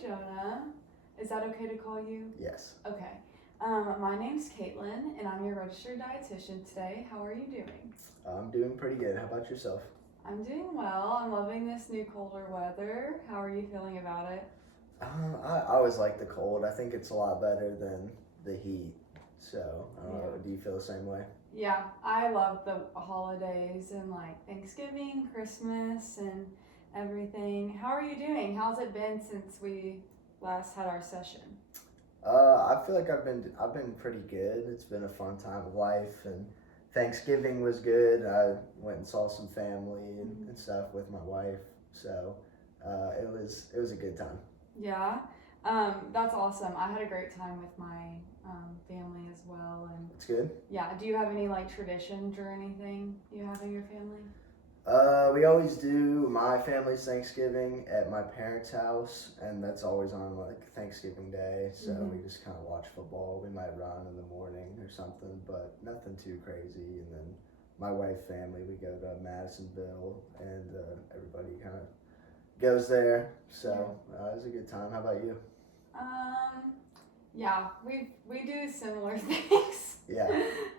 Jonah. Is that okay to call you? Yes. Okay. My name's Caitlin, and I'm your registered dietitian today. How are you doing? I'm doing pretty good. How about yourself? I'm doing well. I'm loving this new colder weather. How are you feeling about it? I always like the cold. I think it's a lot better than the heat. So, I don't know. Yeah. Do you feel the same way? Yeah, I love the holidays and like Thanksgiving, Christmas, and everything. How are you doing? How's it been since we last had our session? I feel like I've been pretty good. It's been a fun time of life, and Thanksgiving was good. I went and saw some family and stuff with my wife. So, it was a good time. Yeah, that's awesome. I had a great time with my family as well. And It's good. yeah, do you have any like traditions or anything you have in your family? We always do my family's Thanksgiving at my parents' house, and that's always on like Thanksgiving Day. So Mhm. we just kind of watch football. We might run in the morning or something, but nothing too crazy. And then my wife's family, we go to Madisonville, and everybody kind of goes there. So it was a good time. How about you? Um, yeah, we do similar things. Yeah,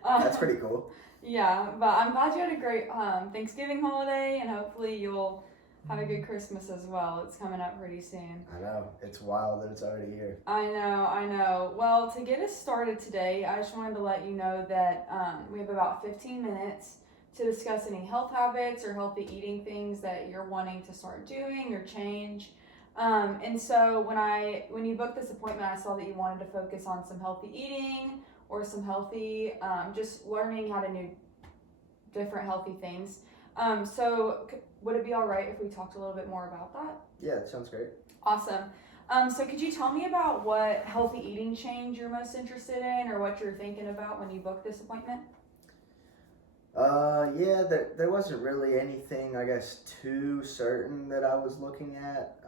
um, that's pretty cool. yeah, but I'm glad you had a great Thanksgiving holiday, and hopefully you'll have a good Christmas as well. It's coming up pretty soon. I know it's wild that it's already here. I know, I know. Well, to get us started today, I just wanted to let you know that we have about 15 minutes to discuss any health habits or healthy eating things that you're wanting to start doing or change. And so when you booked this appointment, I saw that you wanted to focus on some healthy eating or some healthy, just learning how to do different healthy things. Would it be all right if we talked a little bit more about that? Yeah, it sounds great. Awesome. So could you tell me about what healthy eating change you're most interested in or what you're thinking about when you booked this appointment? Yeah, there wasn't really anything, I guess, too certain that I was looking at.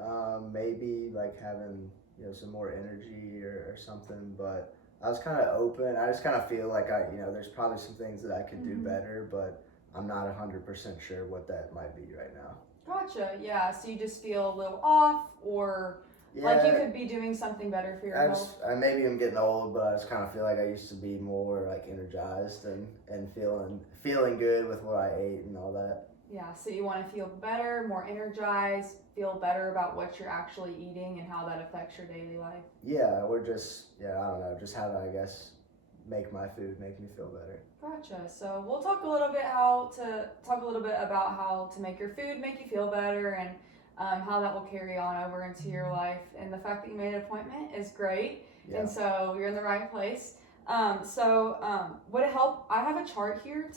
Maybe like having, some more energy or something, but I was kind of open. I just kind of feel like there's probably some things that I could do better, but I'm not 100% sure what that might be right now. Gotcha. Yeah. So you just feel a little off, or like you Yeah, could be doing something better for your I health. just, maybe I'm getting old, but I just kind of feel like I used to be more like energized and feeling good with what I ate and all that. Yeah. So you want to feel better, more energized, feel better about what you're actually eating and how that affects your daily life. Yeah, I don't know, just how to, I guess, make my food make me feel better. Gotcha. So we'll talk a little bit about how to make your food make you feel better and how that will carry on over into your life. And the fact that you made an appointment is great. Yeah. And so you're in the right place. Would it help? I have a chart here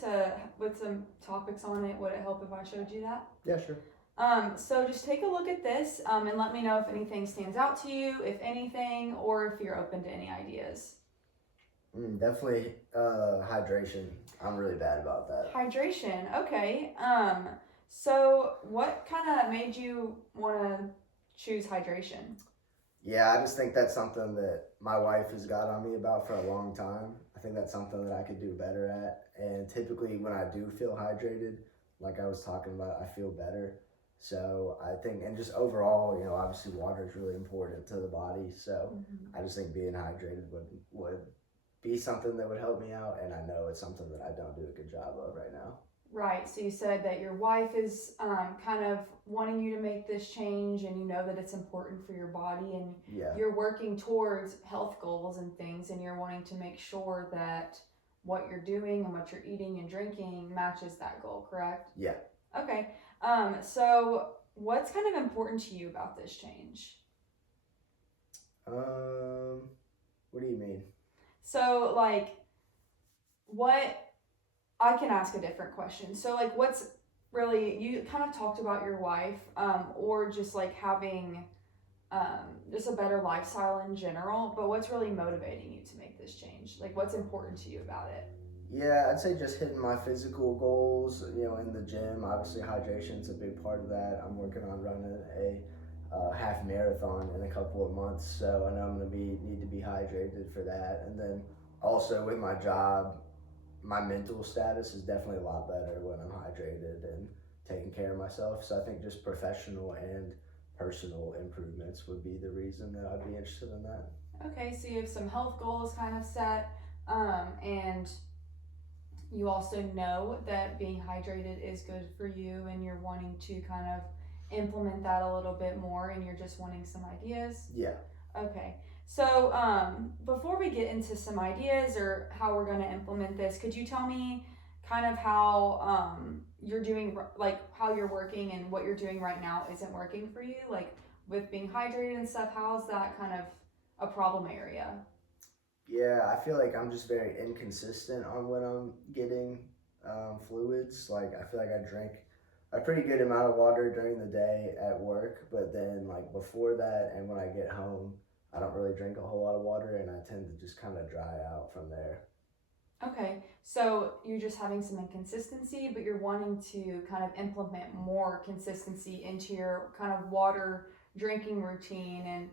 with some topics on it. Would it help if I showed you that? Yeah, sure. So just take a look at this and let me know if anything stands out to you, if anything, or if you're open to any ideas. Definitely hydration. I'm really bad about that. Hydration. Okay. So what kind of made you want to choose hydration? Yeah, I just think that's something that my wife has got on me about for a long time. I think that's something that I could do better at. And typically, when I do feel hydrated, like I was talking about, I feel better. So I think, and just overall, obviously water is really important to the body. So I just think being hydrated would be something that would help me out. And I know it's something that I don't do a good job of right now. Right. So you said that your wife is kind of wanting you to make this change, and you know that it's important for your body, and Yeah. you're working towards health goals and things, and you're wanting to make sure that what you're doing and what you're eating and drinking matches that goal, correct? Yeah. Okay. So what's kind of important to you about this change? What do you mean? So like what I can ask a different question. So like what's really you kind of talked about your wife or just like having just a better lifestyle in general, but what's really motivating you to make this change? Like what's important to you about it? Yeah, I'd say just hitting my physical goals, in the gym. Obviously, hydration's a big part of that. I'm working on running a half marathon in a couple of months, so I know I'm going to need to be hydrated for that. And then also with my job, my mental status is definitely a lot better when I'm hydrated and taking care of myself. So I think just professional and personal improvements would be the reason that I'd be interested in that. Okay, so you have some health goals kind of set, and you also know that being hydrated is good for you, and you're wanting to kind of implement that a little bit more, and you're just wanting some ideas. Yeah. Okay, so before we get into some ideas or how we're going to implement this, could you tell me kind of how you're doing, like how you're working and what you're doing right now isn't working for you, like with being hydrated and stuff? How's that kind of a problem area? Yeah, I feel like I'm just very inconsistent on when I'm getting fluids. Like, I feel like I drink a pretty good amount of water during the day at work, but then, like, before that and when I get home, I don't really drink a whole lot of water, and I tend to just kind of dry out from there. Okay, so you're just having some inconsistency, but you're wanting to kind of implement more consistency into your kind of water drinking routine and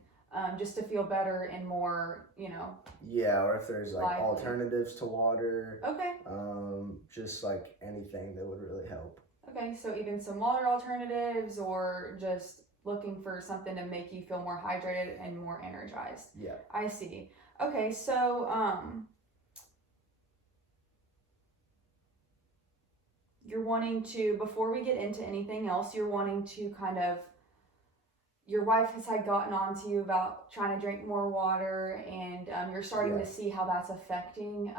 just to feel better and more, Yeah, or if there's like lively. alternatives to water, Okay, just like anything that would really help. okay, so even some water alternatives or just looking for something to make you feel more hydrated and more energized. Yeah. I see. Okay, so you're wanting to, before we get into anything else, you're wanting to kind of, your wife has had gotten on to you about trying to drink more water, and you're starting Yeah. to see how that's affecting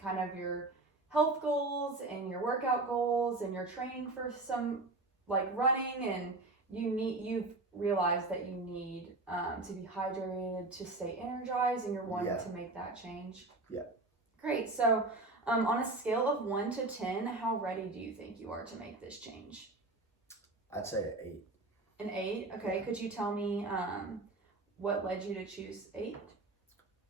kind of your health goals and your workout goals and your training for some like running, and you've realized that you need to be hydrated to stay energized, and you're wanting Yeah. to make that change. Yeah. Great. So on a scale of 1 to 10, how ready do you think you are to make this change? I'd say an 8. An 8? Okay. Could you tell me what led you to choose 8?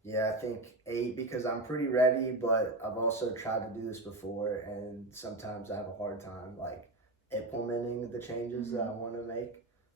Yeah, I think 8 because I'm pretty ready, but I've also tried to do this before, and sometimes I have a hard time like implementing the changes that I want to make.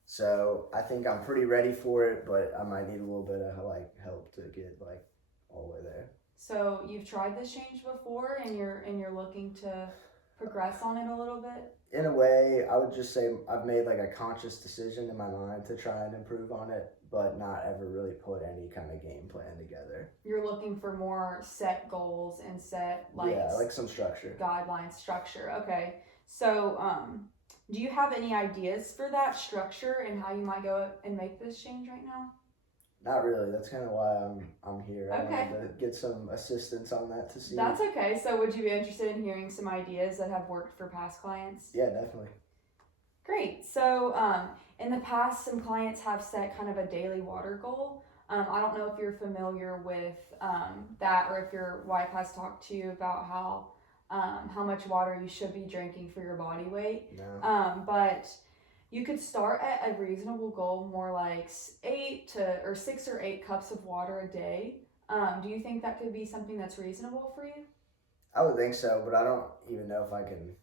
So I think I'm pretty ready for it, but I might need a little bit of like help to get like all the way there. So you've tried this change before, and you're looking to progress on it a little bit? In a way, I would just say I've made like a conscious decision in my mind to try and improve on it, but not ever really put any kind of game plan together. You're looking for more set goals and set like some structure. guidelines, structure. Okay. So do you have any ideas for that structure and how you might go and make this change right now? Not really. That's kind of why I'm here. I Okay. wanted to get some assistance on that to see. That's okay. So would you be interested in hearing some ideas that have worked for past clients? Yeah, definitely. Great. So in the past, some clients have set kind of a daily water goal. I don't know if you're familiar with that, or if your wife has talked to you about how much water you should be drinking for your body weight. No. But you could start at a reasonable goal, more like 6 or 8 cups of water a day. Do you think that could be something that's reasonable for you? I would think so, but I don't even know if I can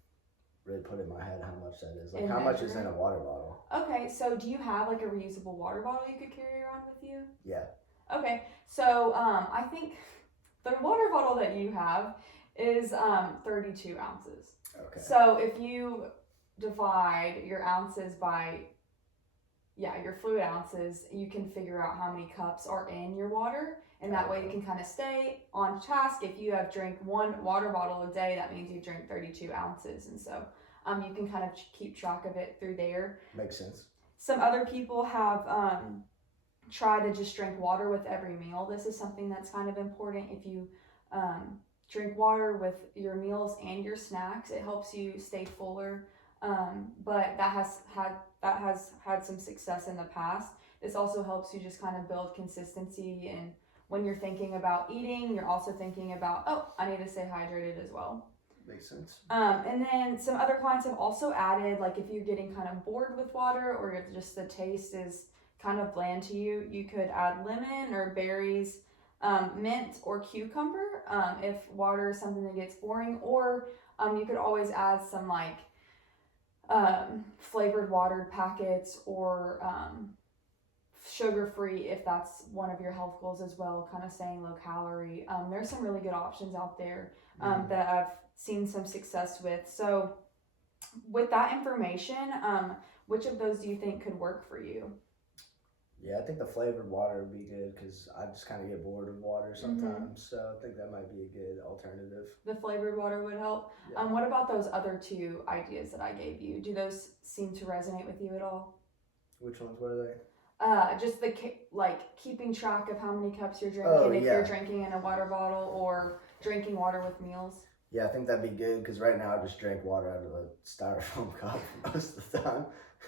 really put in my head how much that is. Like, And how much is measure in a water bottle? Okay, so do you have like a reusable water bottle you could carry around with you? Yeah. Okay, so I think the water bottle that you have is 32 ounces. Okay. So if you divide your ounces by, your fluid ounces, you can figure out how many cups are in your water, and that way you can kind of stay on task. If you have drank 1 water bottle a day, that means you drink 32 ounces, and so you can kind of keep track of it through there. Makes sense. Some other people have tried to just drink water with every meal. This is something that's kind of important. If you drink water with your meals and your snacks, it helps you stay fuller. But that has had some success in the past. This also helps you just kind of build consistency, and when you're thinking about eating, you're also thinking about, I need to stay hydrated as well. Makes sense. And then some other clients have also added, like if you're getting kind of bored with water, or if just the taste is kind of bland to you, you could add lemon or berries, mint or cucumber if water is something that gets boring, or you could always add some like flavored water packets, or sugar-free if that's one of your health goals as well, kind of staying low calorie. There's some really good options out there that I've seen some success with. So with that information, which of those do you think could work for you? Yeah, I think the flavored water would be good because I just kind of get bored of water sometimes. So I think that might be a good alternative. The flavored water would help. Yeah. What about those other two ideas that I gave you? Do those seem to resonate with you at all? Which ones were they? Just the like keeping track of how many cups you're drinking, Oh, if yeah. you're drinking in a water bottle or drinking water with meals. Yeah, I think that'd be good because right now I just drink water out of a styrofoam cup most of the time.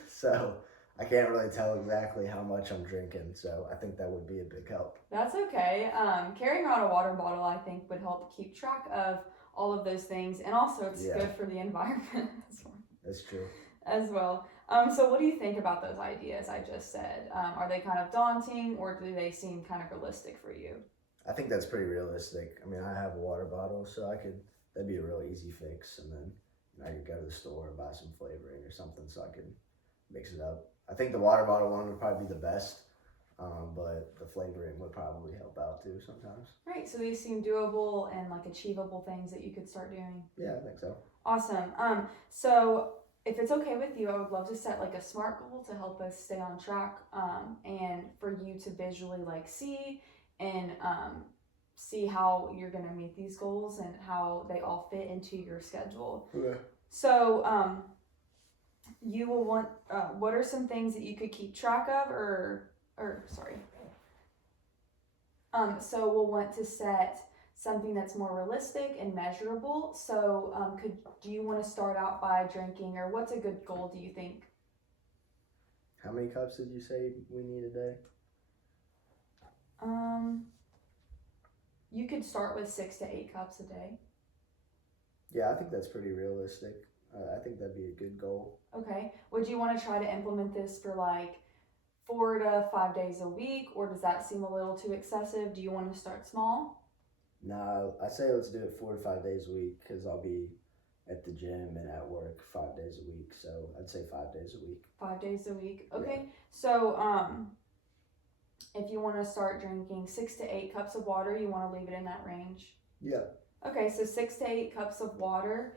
So I can't really tell exactly how much I'm drinking. So I think that would be a big help. That's okay. Carrying around a water bottle, I think, would help keep track of all of those things, and also it's Yeah. good for the environment That's true. as well. So what do you think about those ideas I just said? Are they kind of daunting, or do they seem kind of realistic for you? I think that's pretty realistic. I mean, I have a water bottle, so that'd be a real easy fix. And then I could go to the store and buy some flavoring or something so I could mix it up. I think the water bottle one would probably be the best, but the flavoring would probably help out too sometimes. Right, so these seem doable and like achievable things that you could start doing. Yeah, I think so. Awesome. So if it's okay with you, I would love to set like a SMART goal to help us stay on track, and for you to visually like see and see how you're going to meet these goals and how they all fit into your schedule. Okay. So you will want, what are some things that you could keep track of, so we'll want to set something that's more realistic and measurable. So do you want to start out by drinking, or what's a good goal, do you think? How many cups did you say we need a day? You could start with 6 to 8 cups a day. Yeah, I think that's pretty realistic. I think that'd be a good goal. Okay. Would you want to try to implement this for like 4 to 5 days a week, or does that seem a little too excessive? Do you want to start small? Nah, I say let's do it 4 to 5 days a week because I'll be at the gym and at work 5 days a week. So I'd say 5 days a week. 5 days a week. Okay. So if you want to start drinking 6 to 8 cups of water, you want to leave it in that range. Yeah. Okay, so 6 to 8 cups of water,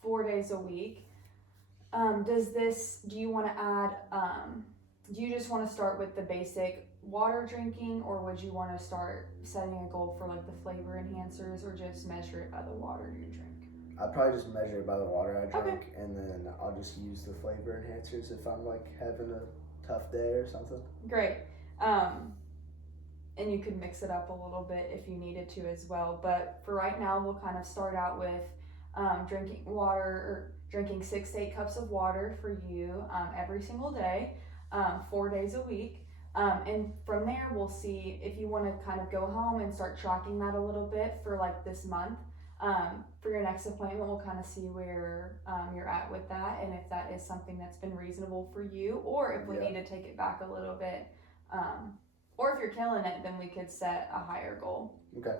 4 days a week. Do you want to add, do you just want to start with the basic water drinking, or would you want to start setting a goal for like the flavor enhancers, or just measure it by the water you drink? I'd probably just measure it by the water I drink, Okay. and then I'll just use the flavor enhancers if I'm like having a tough day or something. Great. And you could mix it up a little bit if you needed to as well. But for right now, we'll kind of start out with drinking water, or drinking 6 to 8 cups of water for you every single day, 4 days a week. And from there, we'll see if you want to kind of go home and start tracking that a little bit for like this month. For your next appointment, we'll kind of see where you're at with that, and if that is something that's been reasonable for you, or if we need to take it back a little bit. Or if you're killing it, then we could set a higher goal. Okay.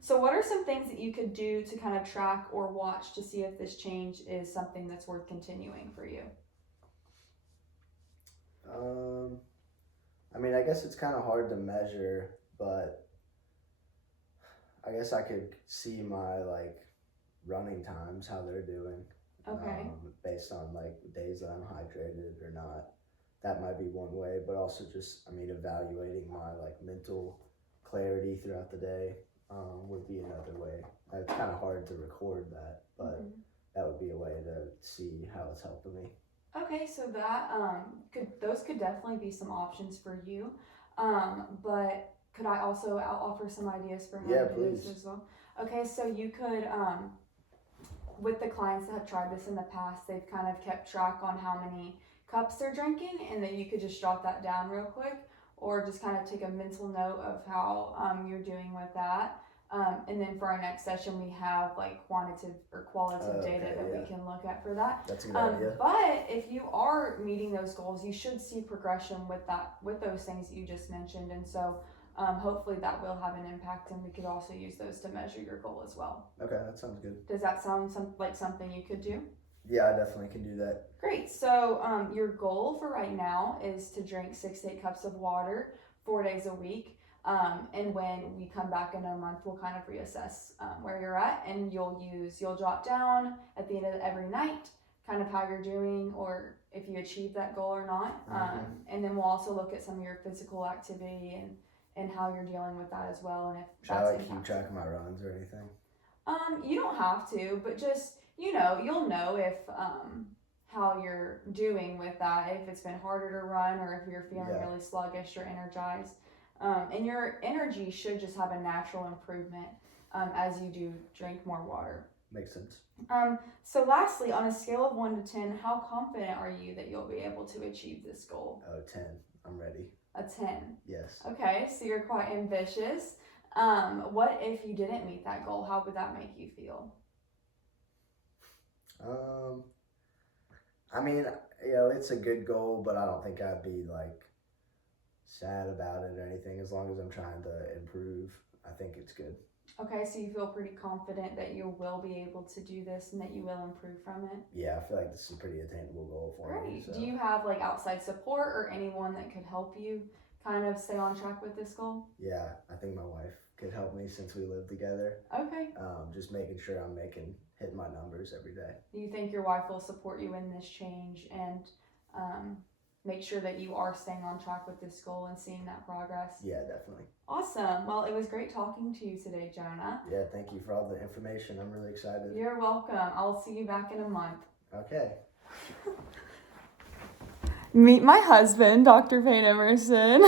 So what are some things that you could do to kind of track or watch to see if this change is something that's worth continuing for you? I mean, I guess it's kind of hard to measure, but I guess I could see my like running times, how they're doing. Okay. Based on like days that I'm hydrated or not. That might be one way, but also just, I mean, evaluating my like mental clarity throughout the day would be another way. It's kind of hard to record that, but that would be a way to see how it's helping me. Okay, so that those could definitely be some options for you. But could I also offer some ideas for how to do this as well? Okay, so you could with the clients that have tried this in the past, they've kind of kept track on how many cups they're drinking, and then you could just jot that down real quick, or just kind of take a mental note of how you're doing with that. And then for our next session, we have like quantitative or qualitative data that we can look at for that. That's a good idea. But if you are meeting those goals, you should see progression with those things that you just mentioned, and so hopefully that will have an impact, and we could also use those to measure your goal as well. Okay, that sounds good. Does that sound like something you could do? Yeah, I definitely can do that. Great. So your goal for right now is to drink 6 to 8 cups of water 4 days a week. And when we come back in a month, we'll kind of reassess where you're at, and you'll jot down at the end of every night kind of how you're doing, or if you achieve that goal or not. And then we'll also look at some of your physical activity and how you're dealing with that as well. And if Should I that's like keep track of my runs or anything? You don't have to, but just, you'll know if how you're doing with that, if it's been harder to run or if you're feeling really sluggish or energized. And your energy should just have a natural improvement as you do drink more water. Makes sense. So lastly, on a scale of 1 to 10, how confident are you that you'll be able to achieve this goal? Oh, 10. I'm ready. A 10. Yes. Okay, so you're quite ambitious. What if you didn't meet that goal? How would that make you feel? I mean, it's a good goal, but I don't think I'd be like sad about it or anything. As long as I'm trying to improve, I think it's good. Okay, so you feel pretty confident that you will be able to do this and that you will improve from it? Yeah, I feel like this is a pretty attainable goal for me. Great. So. Do you have like outside support or anyone that could help you kind of stay on track with this goal? Yeah, I think my wife could help me since we live together. Okay. Just making sure I'm hitting my numbers every day. Do you think your wife will support you in this change and make sure that you are staying on track with this goal and seeing that progress? Yeah, definitely. Awesome. Well, it was great talking to you today, Jonah. Yeah, thank you for all the information. I'm really excited. You're welcome. I'll see you back in a month. Okay. Meet my husband, Dr. Payne Emerson.